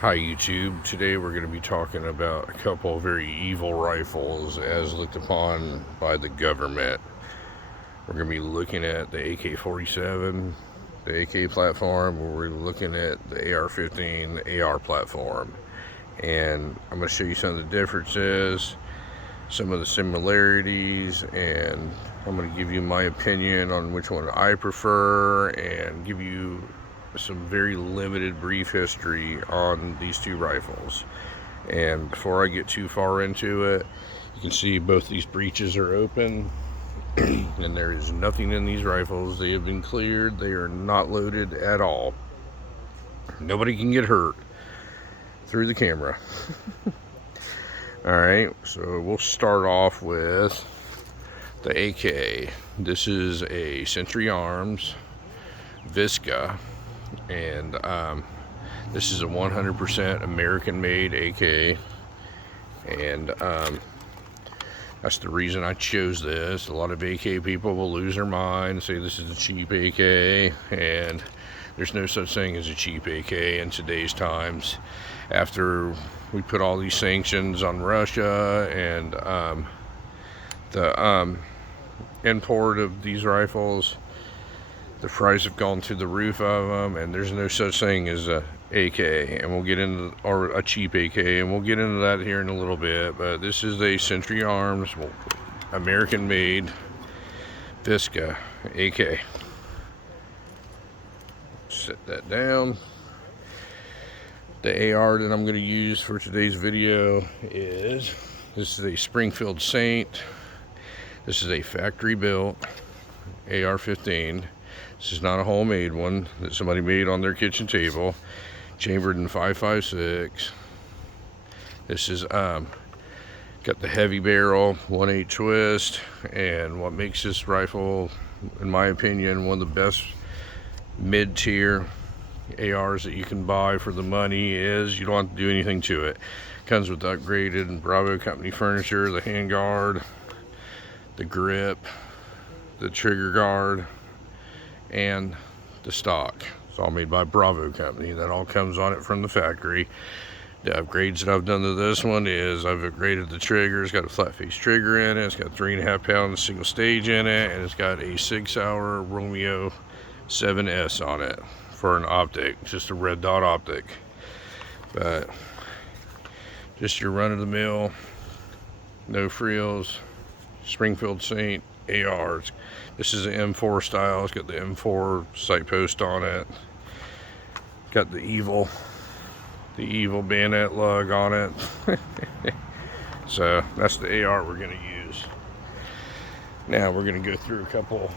Hi YouTube. Today we're going to be talking about a couple of very evil rifles as looked upon by the government. We're going to be looking at the AK-47, the AK platform, or we're looking at the AR-15, the AR platform. And I'm going to show you some of the differences, some of the similarities, and I'm going to give you my opinion on which one I prefer and give you some very limited brief history on these two rifles. And before I get too far into it, you can see both these breeches are open and there is nothing in these rifles. They have been cleared. They are not loaded at all. Nobody can get hurt through the camera. Alright, so we'll start off with the AK. This is a Century Arms Visca, and this is a 100% American-made AK, and that's the reason I chose this. A lot of AK people will lose their mind and say this is a cheap AK, and there's no such thing as a cheap AK in today's times. After we put all these sanctions on Russia and the import of these rifles, the price have gone through the roof of them, and there's no such thing as a AK, and we'll get into, or a cheap AK, and we'll get into that here in a little bit. But this is a Century Arms American-made Visca AK. Set that down. The AR that I'm going to use for today's video is, this is a Springfield Saint. This is a factory-built AR-15. This is not a homemade one that somebody made on their kitchen table. Chambered in 5.56. This is got the heavy barrel, 1/8 twist, and what makes this rifle, in my opinion, one of the best mid-tier ARs that you can buy for the money is you don't have to do anything to it. Comes with upgraded Bravo Company furniture, the handguard, the grip, the trigger guard, and the stock. It's all made by Bravo Company. That all comes on it from the factory. The upgrades that I've done to this one is I've upgraded the trigger. It's got a flat face trigger in it. It's got 3.5 pound single stage in it, and it's got a 6-hour Romeo 7S on it for an optic, just a red dot optic. But just your run-of-the-mill, no frills, Springfield Saint ARs. This is an M4 style. It's got the M4 sight post on it. Got the evil bayonet lug on it. So that's the AR we're going to use. Now we're going to go through a couple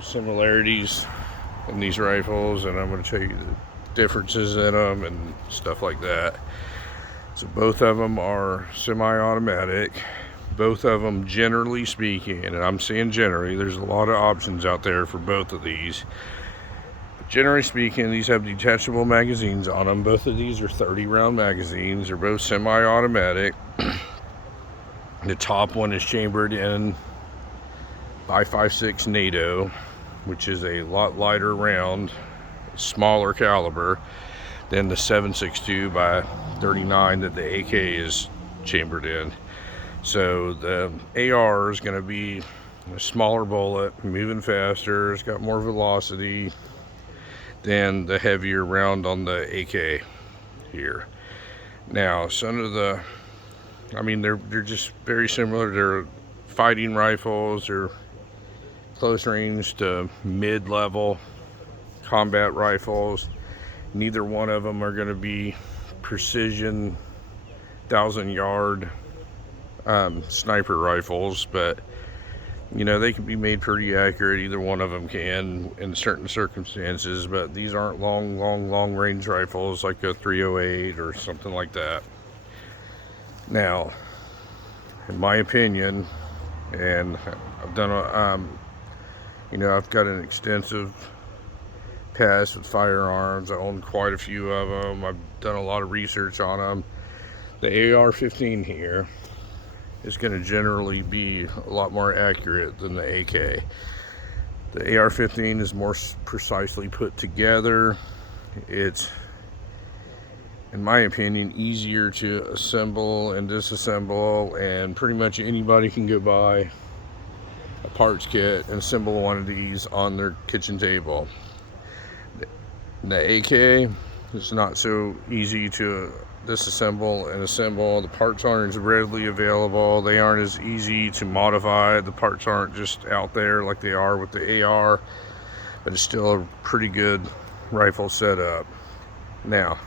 similarities in these rifles, and I'm going to show you the differences in them and stuff like that. So both of them are semi-automatic. Both of them, generally speaking, and I'm saying generally, there's a lot of options out there for both of these. But generally speaking, these have detachable magazines on them. Both of these are 30-round magazines. They're both semi-automatic. The top one is chambered in 5.56 NATO, which is a lot lighter round, smaller caliber than the 7.62 by 39 that the AK is chambered in. So the AR is going to be a smaller bullet, moving faster. It's got more velocity than the heavier round on the AK here. Now, some of the, I mean, they're just very similar. They're fighting rifles. They're close range to mid-level combat rifles. Neither one of them are going to be precision 1,000-yard sniper rifles, but you know, they can be made pretty accurate. Either one of them can in certain circumstances, but these aren't long range rifles like a 308 or something like that. Now, in my opinion, and I've done a you know, I've got an extensive past with firearms. I own quite a few of them. I've done a lot of research on them. The AR-15 here is going to generally be a lot more accurate than the AK. The AR-15 is more precisely put together. It's in my opinion, easier to assemble and disassemble, and pretty much anybody can go buy a parts kit and assemble one of these on their kitchen table. The AK is not so easy to disassemble and assemble. The parts aren't as readily available. They aren't as easy to modify. The parts aren't just out there like they are with the AR, but it's still a pretty good rifle setup. Now,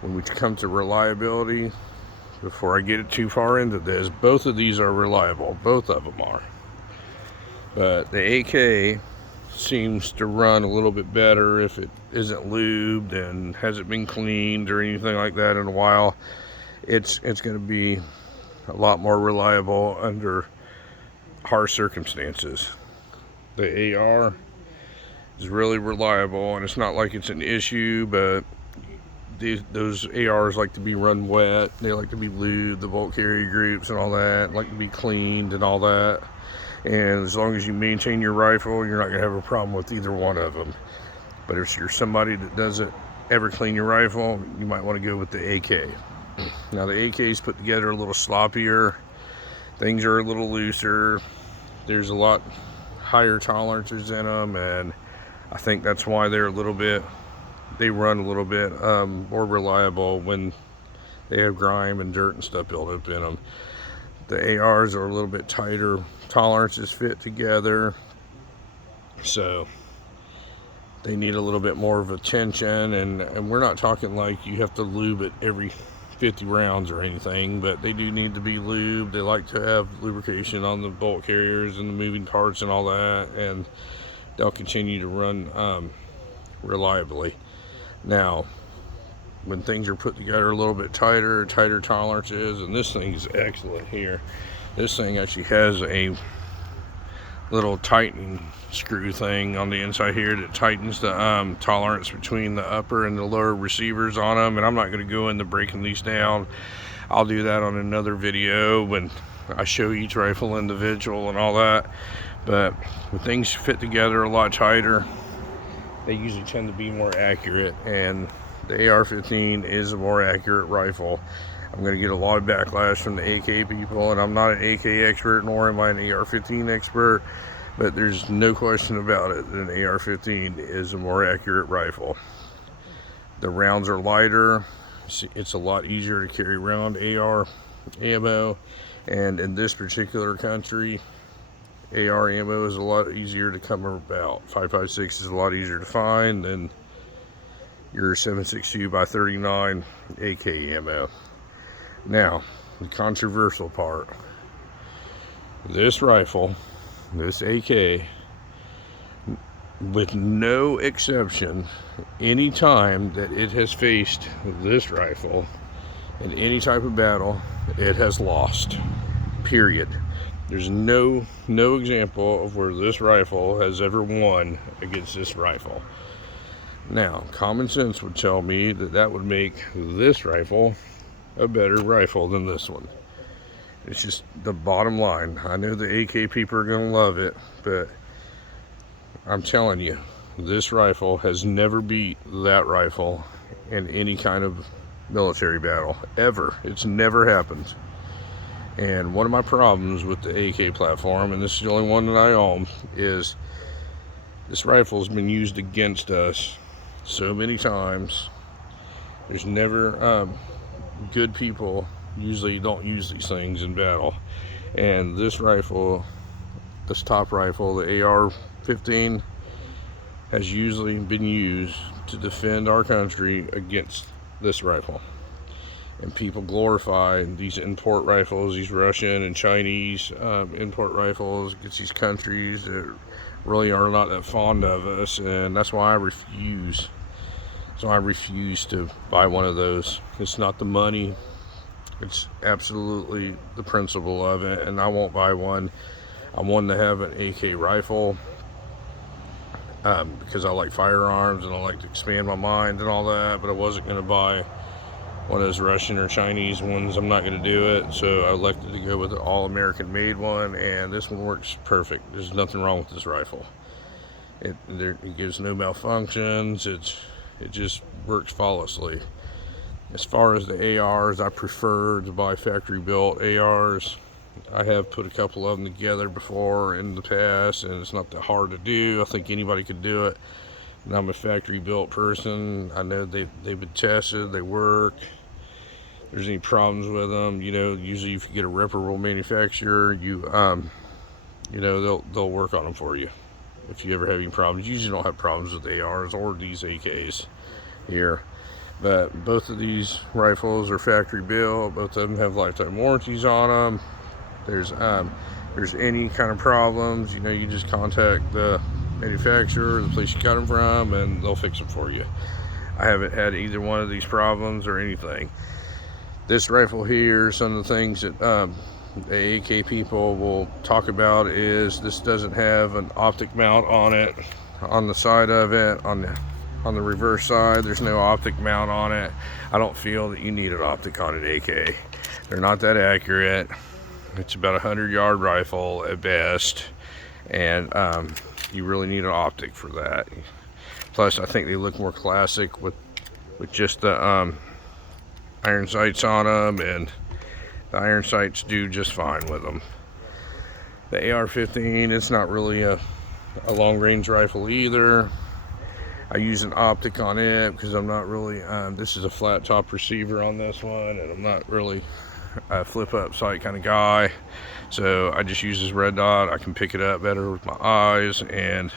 when we come to reliability, before I get it too far into this, both of these are reliable. Both of them are. But the AK seems to run a little bit better if it isn't lubed and hasn't been cleaned or anything like that in a while. It's going to be a lot more reliable under harsh circumstances. The AR is really reliable, and it's not like it's an issue, but those ARs like to be run wet. They like to be lubed, the bolt carrier groups and all that, like to be cleaned and all that. And as long as you maintain your rifle, you're not going to have a problem with either one of them. But if you're somebody that doesn't ever clean your rifle, you might want to go with the AK. Now the AK is put together a little sloppier. Things are a little looser. There's a lot higher tolerances in them, and I think that's why they run a little bit more reliable when they have grime and dirt and stuff built up in them. The ARs are a little bit tighter tolerances fit together, so they need a little bit more of attention, and we're not talking like you have to lube it every 50 rounds or anything, but they do need to be lubed. They like to have lubrication on the bolt carriers and the moving parts and all that, and they'll continue to run reliably. Now, when things are put together a little bit tighter tolerances, and this thing is excellent here. This thing actually has a little tightening screw thing on the inside here that tightens the tolerance between the upper and the lower receivers on them, and I'm not going to go into breaking these down. I'll do that on another video when I show each rifle individual and all that. But when things fit together a lot tighter, they usually tend to be more accurate, and the AR-15 is a more accurate rifle. I'm going to get a lot of backlash from the AK people, and I'm not an AK expert, nor am I an AR-15 expert, but there's no question about it that an AR-15 is a more accurate rifle. The rounds are lighter. It's a lot easier to carry around AR ammo, and in this particular country, AR ammo is a lot easier to come about. 5.56 is a lot easier to find than your 7.62 by 39 AK ammo. Now, the controversial part. This rifle, this AK, with no exception, any time that it has faced this rifle in any type of battle, it has lost. Period. There's no example of where this rifle has ever won against this rifle. Now, common sense would tell me that that would make this rifle a better rifle than this one. It's just the bottom line. I know the AK people are going to love it, but I'm telling you, this rifle has never beat that rifle in any kind of military battle, ever. It's never happened. And one of my problems with the AK platform, and this is the only one that I own, is this rifle has been used against us so many times. There's never good people usually don't use these things in battle, and this rifle, this top rifle, the AR-15, has usually been used to defend our country against this rifle. And people glorify these import rifles, these Russian and Chinese import rifles against these countries that really are not that fond of us, and that's why I refuse. So I refuse to buy one of those. It's not the money, it's absolutely the principle of it, and I won't buy one. I wanted to have an AK rifle because I like firearms and I like to expand my mind and all that, but I wasn't going to buy one of those Russian or Chinese ones. I'm not going to do it, so I elected to go with an all-American made one, and this one works perfect. There's nothing wrong with this rifle. It gives no malfunctions. It just works flawlessly. As far as the ARs, I prefer to buy factory built ARs. I have put a couple of them together before in the past, and it's not that hard to do. I think anybody could do it. And I'm a factory built person. I know they've been tested, they work. If there's any problems with them, you know, usually if you get a reputable manufacturer, you know, they'll work on them for you. If you ever have any problems, you usually don't have problems with ARs or these AKs here. But both of these rifles are factory built. Both of them have lifetime warranties on them. There's any kind of problems, you know, you just contact the manufacturer, the place you got them from, and they'll fix them for you. I haven't had either one of these problems or anything. This rifle here, some of the things that the AK people will talk about is this doesn't have an optic mount on it. On the side of it, on the reverse side, there's no optic mount on it. I don't feel that you need an optic on an AK. They're not that accurate. It's about a 100-yard rifle at best, and you really need an optic for that. Plus, I think they look more classic with just the iron sights on them, and the iron sights do just fine with them. The AR-15, it's not really a long-range rifle either. I use an optic on it because I'm not really, this is a flat top receiver on this one, and I'm not really a flip up sight kind of guy. So I just use this red dot. I can pick it up better with my eyes, and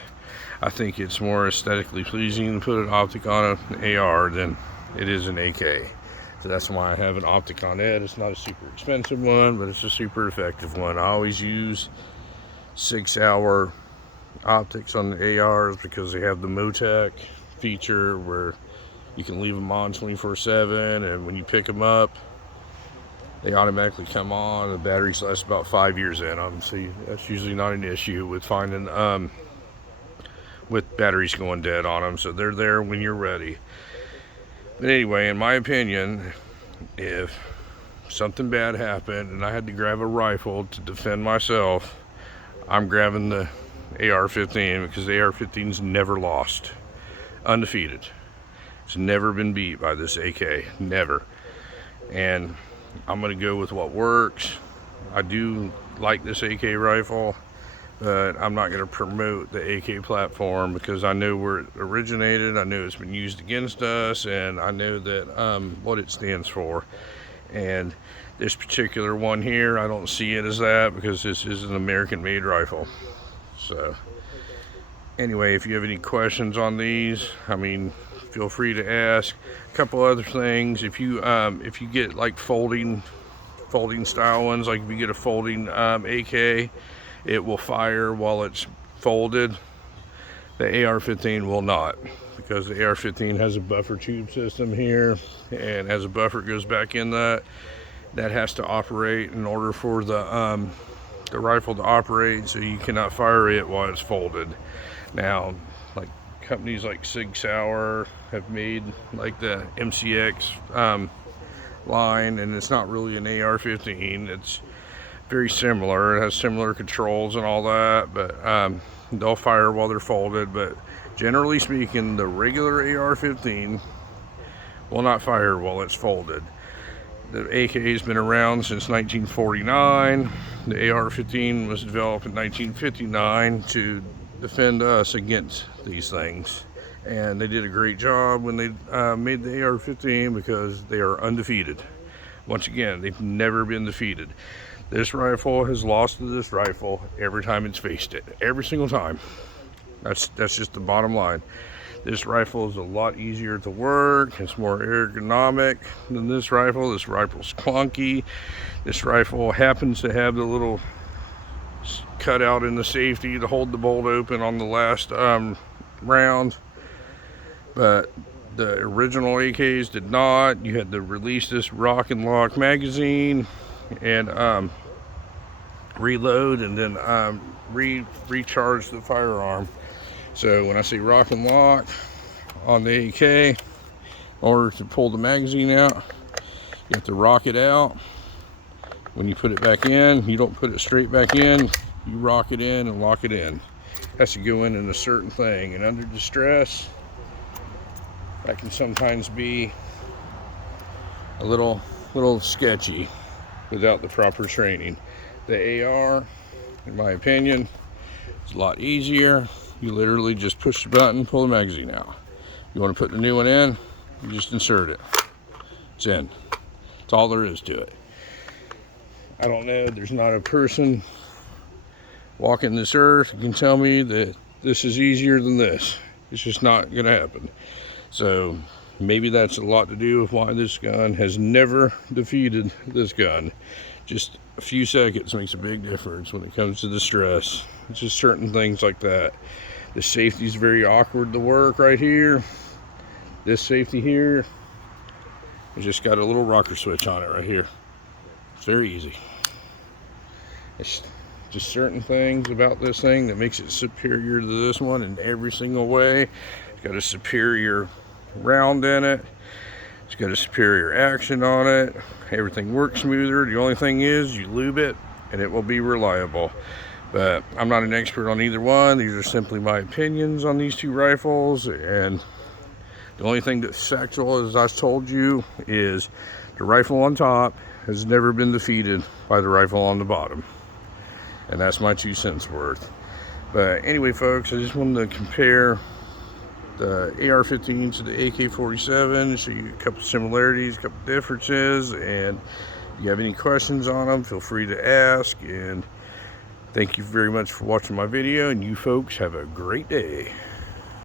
I think it's more aesthetically pleasing to put an optic on an AR than it is an AK. So that's why I have an optic on it. It's not a super expensive one, but it's a super effective one. I always use 6-hour optics on the ARs because they have the Motec feature where you can leave them on 24/7, and when you pick them up, they automatically come on. The batteries last about 5 years in them, so that's usually not an issue with finding with batteries going dead on them. So they're there when you're ready. But anyway, in my opinion, if something bad happened and I had to grab a rifle to defend myself, I'm grabbing the AR-15 because the AR-15's never lost. Undefeated. It's never been beat by this AK. Never. And I'm going to go with what works. I do like this AK rifle, but I'm not going to promote the AK platform because I know where it originated. I know it's been used against us, and I know that what it stands for. And this particular one here, I don't see it as that because this is an American-made rifle. So anyway, if you have any questions on these, I mean, feel free to ask. A couple other things, if you get like folding style ones, like if you get a folding AK, it will fire while it's folded. The AR-15 will not, because the AR-15 has a buffer tube system here, and as a buffer goes back in that has to operate in order for the rifle to operate, so you cannot fire it while it's folded. Now, like companies like Sig Sauer have made like the MCX line, and it's not really an AR-15. It's very similar. It has similar controls and all that, but they'll fire while they're folded. But generally speaking, the regular AR-15 will not fire while it's folded. The AK has been around since 1949. The AR-15 was developed in 1959 to defend us against these things. And they did a great job when they made the AR-15 because they are undefeated. Once again, they've never been defeated. This rifle has lost to this rifle every time it's faced it. Every single time. That's just the bottom line. This rifle is a lot easier to work. It's more ergonomic than this rifle. This rifle's clunky. This rifle happens to have the little cutout in the safety to hold the bolt open on the last round. But the original AKs did not. You had to release this rock and lock magazine and reload and then recharge the firearm. So when I say rock and lock on the AK, in order to pull the magazine out, you have to rock it out. When you put it back in, you don't put it straight back in, you rock it in and lock it in. It has to go in a certain thing, and under distress, that can sometimes be a little sketchy without the proper training. The AR, in my opinion, is a lot easier. You literally just push the button, pull the magazine out. You want to put the new one in, you just insert it. It's in. That's all there is to it. I don't know, there's not a person walking this earth who can tell me that this is easier than this. It's just not going to happen. So maybe that's a lot to do with why this gun has never defeated this gun. Just a few seconds makes a big difference when it comes to the stress. It's just certain things like that. The safety is very awkward to work right here. This safety here, it's just got a little rocker switch on it right here. It's very easy. It's just certain things about this thing that makes it superior to this one in every single way. It's got a superior round in it. It's got a superior action on it. Everything works smoother. The only thing is you lube it and it will be reliable. But I'm not an expert on either one. These are simply my opinions on these two rifles. And the only thing that's factual, as I told you, is the rifle on top has never been defeated by the rifle on the bottom. And that's my 2 cents worth. But anyway, folks, I just wanted to compare the AR-15 to the AK-47, show you a couple similarities, a couple differences, and if you have any questions on them, feel free to ask. And thank you very much for watching my video, and you folks have a great day.